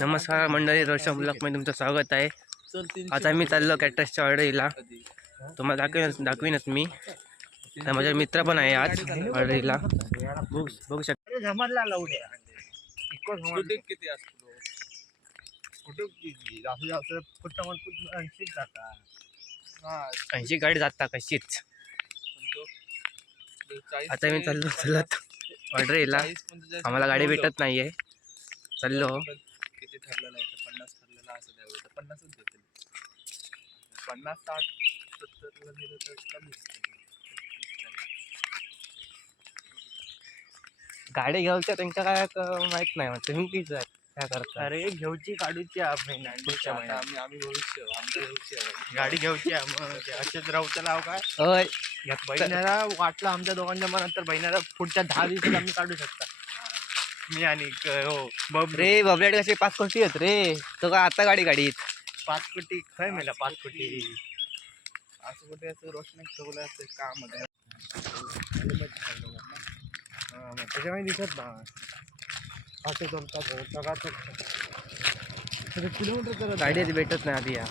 नमस्कार मंडळी रोशन ब्लॉकमध्ये तुमचं स्वागत आहे. आता मी चाललो कॅटरसच्या ऑर्डरीला. तुम्हाला दाखवीनच दाखवीनच मी. तर माझे मित्र पण आहे आज ऑर्डरीला. बघू बघू शकता हा. ऐंशी गाडी जाता कशीच. आता मी चाललो चलत ऑर्डरीला. पंचेचाळीस आम्हाला गाडी. भेटत नाहीये. चाललो. किती ठरलेलं आहे? तर पन्नास ठरलेलं असं द्यावं तर पन्नासच देतील. पन्नास साठ सत्तरला दिलं तर कमीच गाडी घ्यायच्या त्यांच्या काय क- माहीत नाही मग तुम्ही किती काय करता? अरे घेऊची काढूची पुढच्या महिन्यात आम्ही आम्ही भविष्य आमचं भविष्य आहे. गाडी घेऊची आहे मग. असेच राहू लाव काय? होय. बहिण्याला वाटलं आमच्या दोघांच्या मनात तर बहिण्याला पुढच्या दहा दिवसात आम्ही काढू शकता. मी आणि क- हो बब रे बबलेट कशी पाच कोटी आहेत रे. तो का आता गाडी गाडीत? पाच कोटी खय मेला पाच कोटी असं कुठे असं रोशन ठेवलं असं काम आहे हा, मग त्याच्यामुळे दिसत ना असं चालतात सगळं किलोमीटर करत गाडी आधी भेटत नाही आधी या.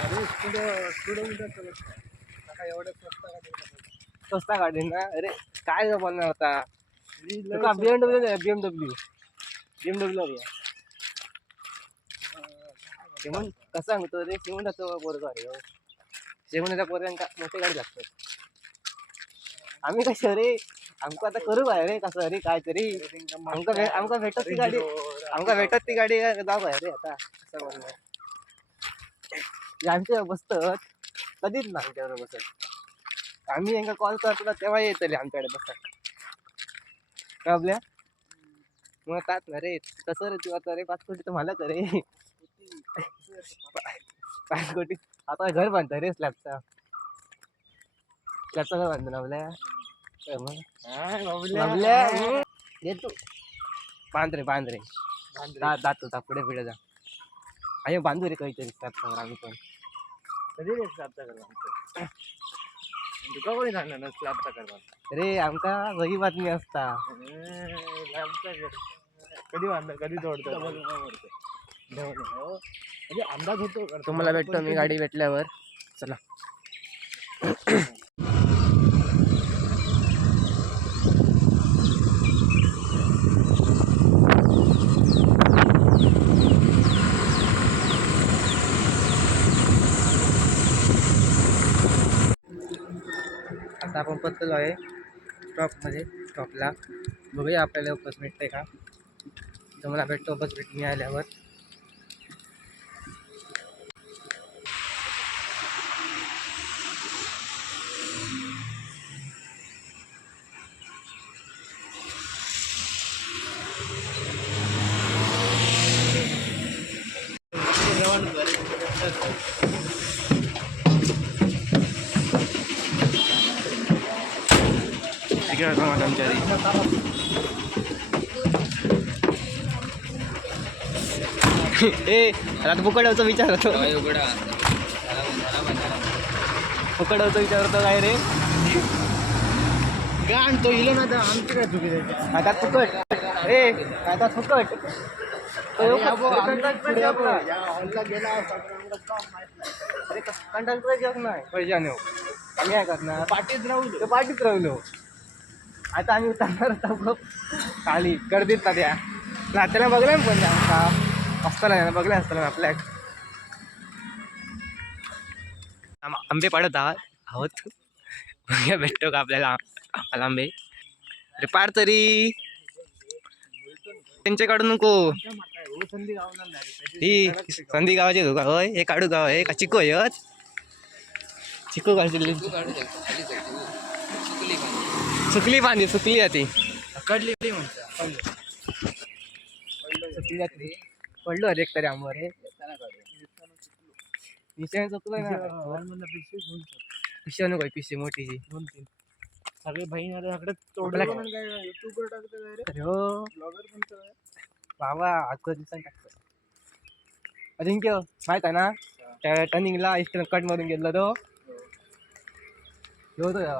अरे किलो किलोमीटर चालत नाही. आता एवढं स्वस्त गाडी. स्वस्त गाडी ना? अरे काय बनणार होता बीएमडब्ल्यू बीएमडब्ल्यू बीएमडब्ल्यू सिमन कसं सांगतो रे सिमंटाचं पोरगा अरे सिमंटाच्या पोरांका मोठी गाडी लागतात आम्ही कशा रे? आमका आता करू काय रे कसं रे काय तरी. आमका भेटत ती गाडी आमका भेटत ती गाडी जाऊ आहे रे आता. असं म्हणणं आमच्या बसतात कधीच ना आमच्यावर बसत. आम्ही यांना कॉल करतो ना तेव्हा येतले आमच्याकडे का आपल्या मग तात ना रे कसं रे तू आता रे? पाच कोटी तर मला रे. पाच कोटी. आता घर बांधता रे स्लॅबचा स्लॅबचं घर बांधतो ना आपल्या. ये तू. बांध रे बांध रे. जा जातो जा पुढे पुढे जा. अरे बांधू रे काहीतरी स्लॅबचा घर आम्ही पण. कधी रे स्लॅबचा करवा तुका कोणी सांगणार ना स्लॅबचा करवा रे आमका घरी बातमी असता. स्लॅबचा कधी बांधलं कधी तोडतो म्हणजे अंदाज होतो. तुम्हाला भेटतो मी गाडी भेटल्यावर. चला. आपण पत्तलो आहे. स्टॉपमध्ये स्टॉपला बघूया आपल्याला बस भेटते का? तुम्हाला भेटतो बस भेट मिळाल्यावर Thank you. आमच्या घरी ए आता फुकडावचा विचार होतो. फुकडावचा विचार होतो काय रे? गाण तो इलो ना तर आमची काय चुकी आता फुकट. ए आता फुकट. जॉब नाही. नाही पैशाने आम्ही काय करणार? पाठीत राहू तो पाठीत राहिलो आता आम्ही उतरणार आहोत खाली. गर्दीत ना त्या ना त्याला बघलं ना पण आमचा असताना बघलं असताना आपल्या. आंबे पाडत आहात. आहोत. बघूया भेटतो का आपल्याला? आम्हाला आंबे. अरे पाड तरी. त्यांच्याकडून नको. ही संधी गावाची धोका होय. हे काढू गाव आहे का चिको आहे हत? चिको काढली सुकली बांधी सुकली आहे ती कडली सुकली आहे पडलो अरे एक तरी ना. घेऊन चल. पिशवी नको पिशवी मोठीची दोन तीन. सगळे बहीण आता सगळे तोडलं युट्यूबवर टाकतं रे? अरे हो. ब्लॉगर कोणतं काय? बाबा आजच्या दिवसांनी टाकतो अजिंक्य माहीत आहे ना? त्या टर्निंगला इस्टर्न कट मधून गेलो तो. होतो का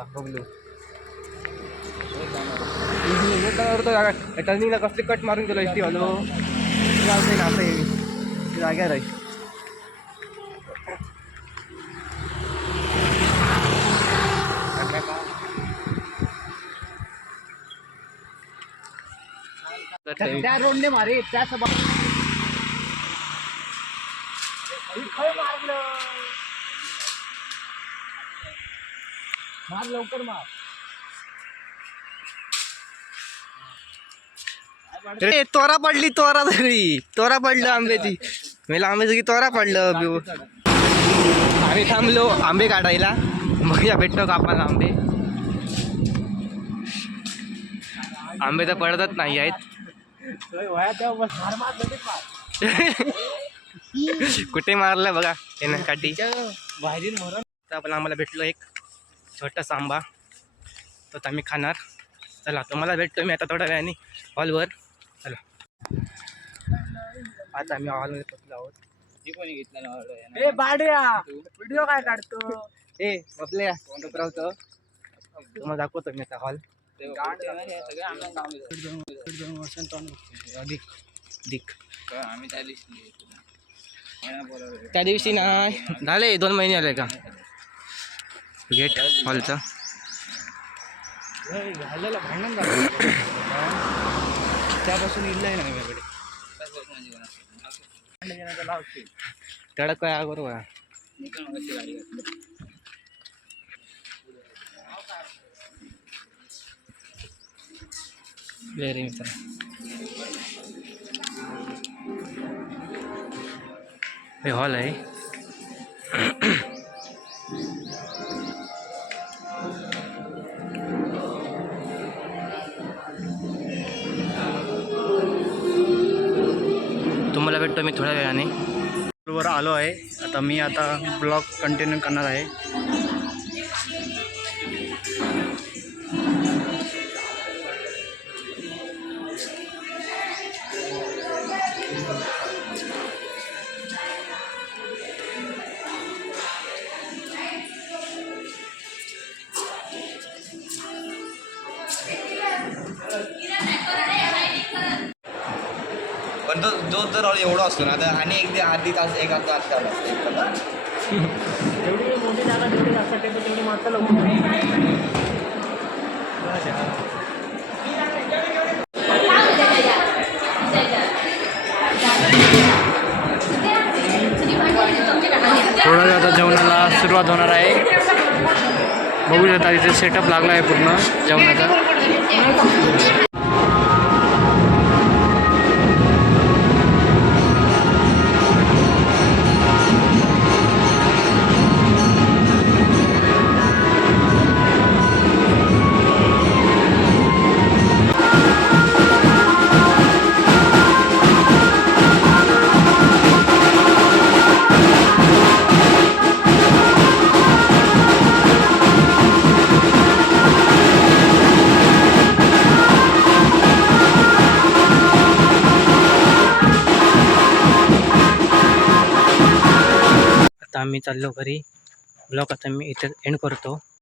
टर्निंगला कसले कट मारून गेलो एस टी हलो जाऊ ना आता हे जाग्यावर आहे त्या रोडने मारे त्या सभा मार लवकर मार. अरे तोरा पडली तोरा सगळी तोरा पडलं आंब्याची. मला आंब्याचं की तोरा पडलं आम्ही थांबलो आंबे काढायला. मग या भेटतो का आंबे? आंबे तर पडतच नाही आहेत. कुठे मारलं बघा त्यानं काठी. तर आपण आम्हाला भेटलो एक छोटासा आंबा तो आम्ही खाणार. चला तुम्हाला भेटतो मी आता थोड्या वेळाने. हॉलवर. आता आम्ही हॉलमध्ये पोचलो आहोत. ए बाड्या! व्हिडिओ काय काढतो? ए राहतो तुम्हाला दाखवतो मी आता हॉल अधिक अधिक आम्ही त्या दिवशी त्या दिवशी नाही. झाले दोन महिने आले का? गेट हॉलचा घालायला भांडण झालं. त्यापासून इल्लाय ना माझ्याकडे. टळक काय बरोबर वेरी मित्र हे हॉल आहे तुम्हाला भेटतो मी थोड्या वेळाने. वर आलो आहे. आता मी आता ब्लॉग कंटिन्यू करणार आहे. तो जर एवढा असतो ना तर आणि एक अर्धी तास एक अर्धा तास. जेवढी मोठी जागा जेवढी जास्त टेम्पो तेवढी माणसं लवकर थोड्या वेळ आता जेवणाला सुरुवात होणार आहे. बघू शकता इथे सेटअप लागला आहे पूर्ण जेवणाचा. आम्ही चाललो घरी. ब्लॉग आता मी इथे एंड करतो.